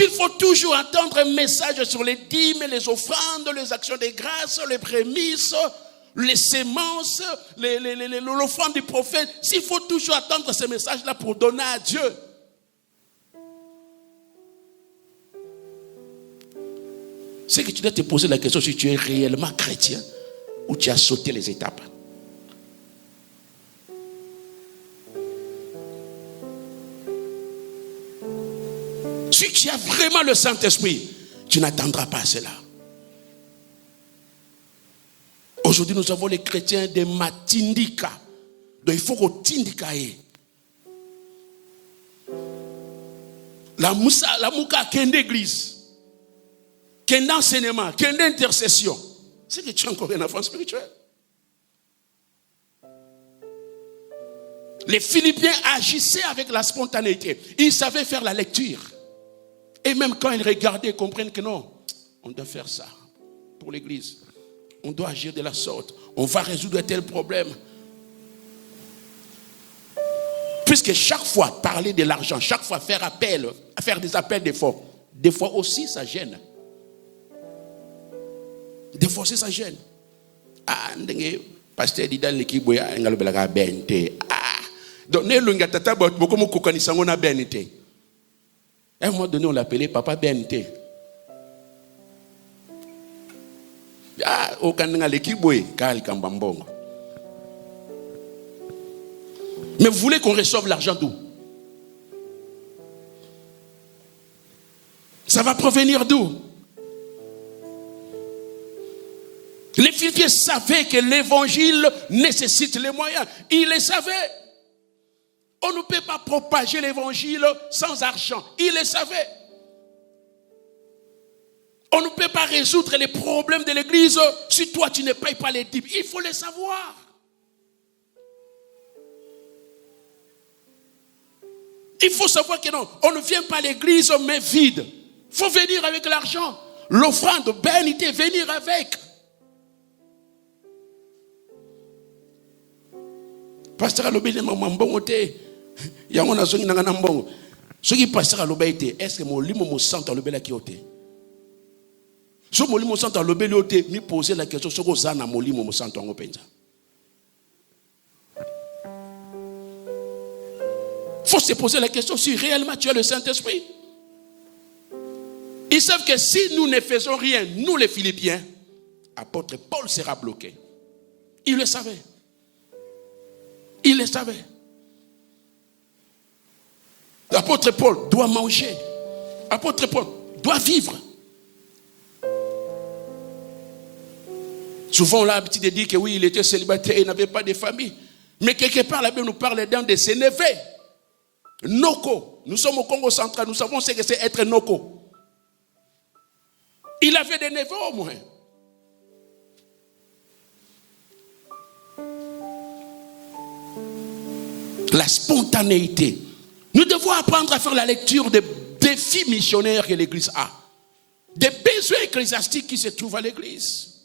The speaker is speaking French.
S'il faut toujours attendre un message sur les dîmes, les offrandes, les actions de grâce, les prémices, les semences, l'offrande du prophète, s'il faut toujours attendre ces messages-là pour donner à Dieu, c'est que tu dois te poser la question si tu es réellement chrétien ou tu as sauté les étapes. Si tu as vraiment le Saint-Esprit, tu n'attendras pas cela. Aujourd'hui, nous avons les chrétiens des matindika. Donc, il faut qu'on tindika. La mouka qu'est d'église, qu'est d'enseignement, qu'est d'intercession. C'est que tu es encore un enfant spirituel. Les Philippiens agissaient avec la spontanéité. Ils savaient faire la lecture. Et même quand ils regardaient, ils comprennent que non, on doit faire ça pour l'église. On doit agir de la sorte. On va résoudre tel problème. Puisque chaque fois parler de l'argent, chaque fois faire des appels d'efforts, des fois aussi ça gêne. Des fois aussi ça gêne. Ah, pasteur dit dans l'équipe, donc, à un moment donné, on l'appelait Papa BNT. Ah, mais vous voulez qu'on reçoive l'argent d'où? Ça va provenir d'où? Les Philippiens savaient que l'évangile nécessite les moyens. Ils les savaient. On ne peut pas propager l'évangile sans argent. Ils le savaient. On ne peut pas résoudre les problèmes de l'église si toi tu ne payes pas les dîmes. Il faut le savoir. Il faut savoir que non, on ne vient pas à l'église mais vide. Il faut venir avec l'argent. L'offrande, bénité, venir avec. Pasteur Alobe de Mamambongote. Il y a un qui n'a pas de ce qui passe à l'obéité, est-ce que mon limo me sent à l'obéité qui ôté? Si mon limo me sent à l'obéité, me poser la question sur quoi na mon limo me sent en openza. Faut se poser la question si réellement tu as le Saint-Esprit. Ils savent que si nous ne faisons rien, nous les Philippiens, apôtre Paul sera bloqué. Ils le savaient. Ils le savaient. L'apôtre Paul doit manger. L'apôtre Paul doit vivre. Souvent on a l'habitude de dire que oui, il était célibataire, il n'avait pas de famille. Mais quelque part, la Bible nous parle d'un de ses neveux. Noko. Nous sommes au Congo central, nous savons ce que c'est être Noko. Il avait des neveux au moins. La spontanéité. Nous devons apprendre à faire la lecture des défis missionnaires que l'Église a. Des besoins ecclésiastiques qui se trouvent à l'Église.